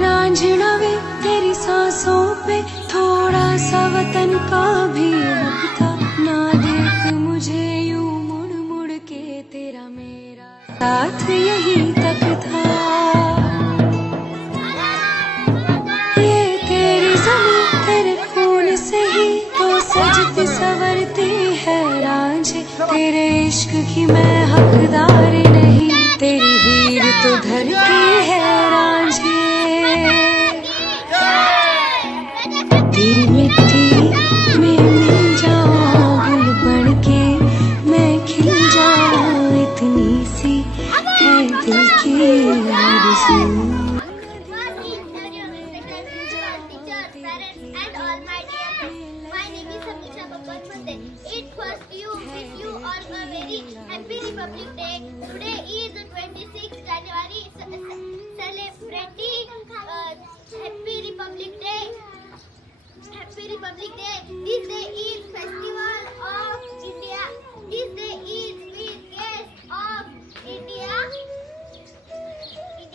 रांझना वे तेरी सांसों पे थोड़ा सा वतन का भी हक था। ना देख मुझे यूं मुड़ मुड़ के, तेरा मेरा साथ यहीं तक था। ये तेरी ज़मीं तेरे खून से ही तो सजती संवरती है रांझे। तेरे इश्क की मैं हकदार नहीं, तेरी हीर तो धरती है रांझे। तेरी मिट्टी में मिल जाऊं गुल बन के, मैं खिल जाऊं, इतनी सी है दिल की आरज़ू। It was you, with you all a very happy Republic Day. Today is 26th January, celebrating Happy Republic Day. Happy Republic Day. This day is Festival of India. This day is weekend of India.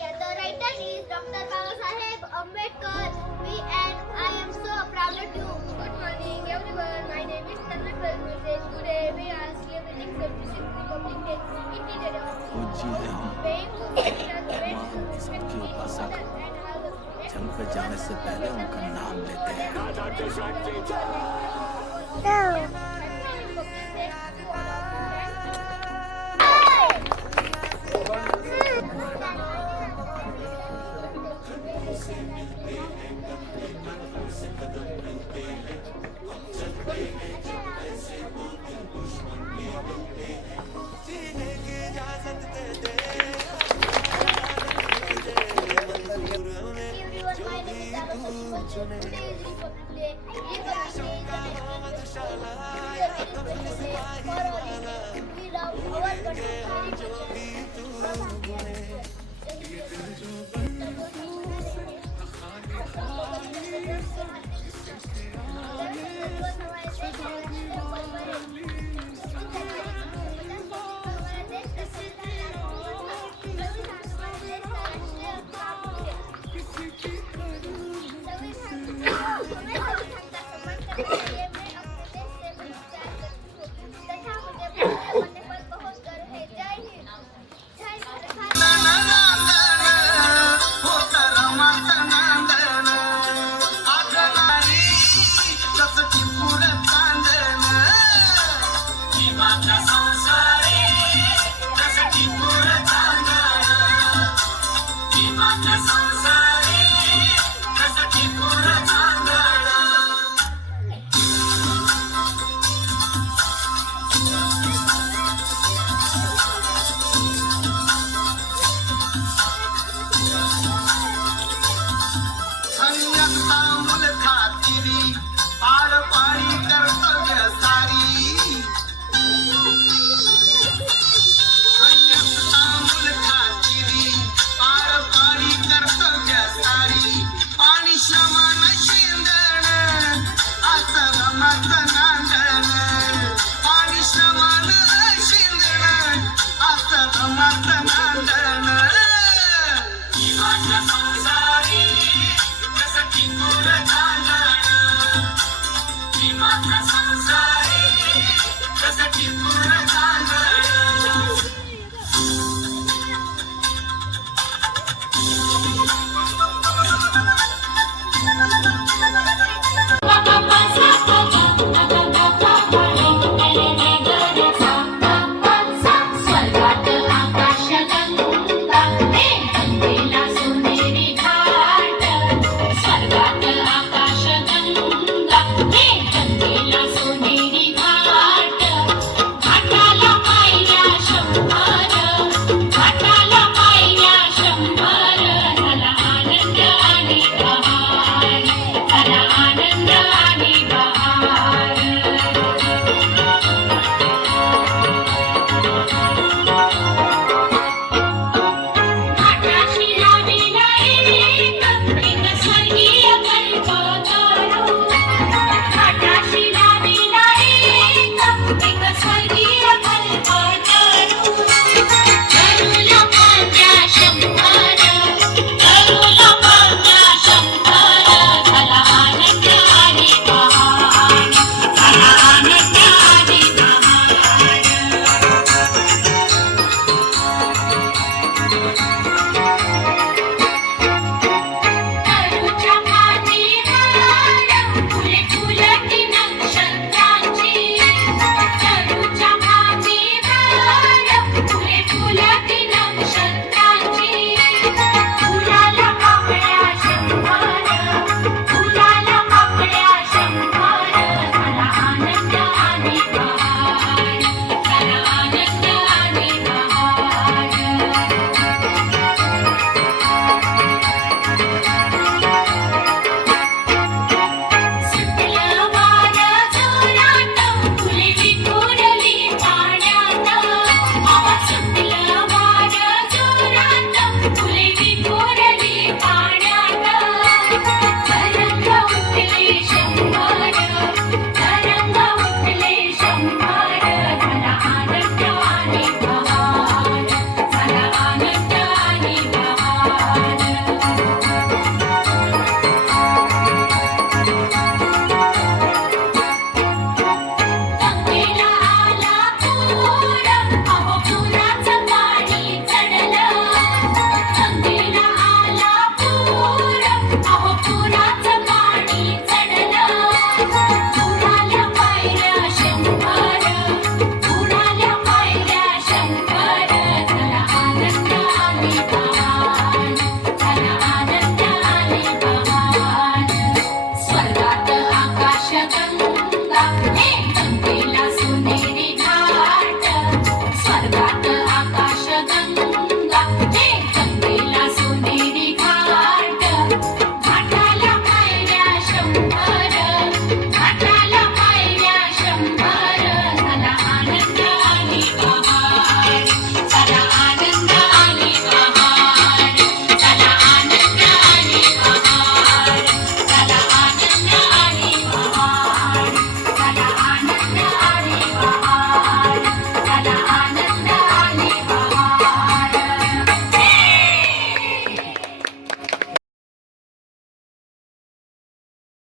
The writer is Dr. Babasaheb Ambedkar. And I am so proud of you. Good morning, everyone. My name is Tanmay Prasad. Today we are celebrating 26th Republic Day. It is a जंग पे जाने से पहले उनका नाम लेते हैं। Thank you.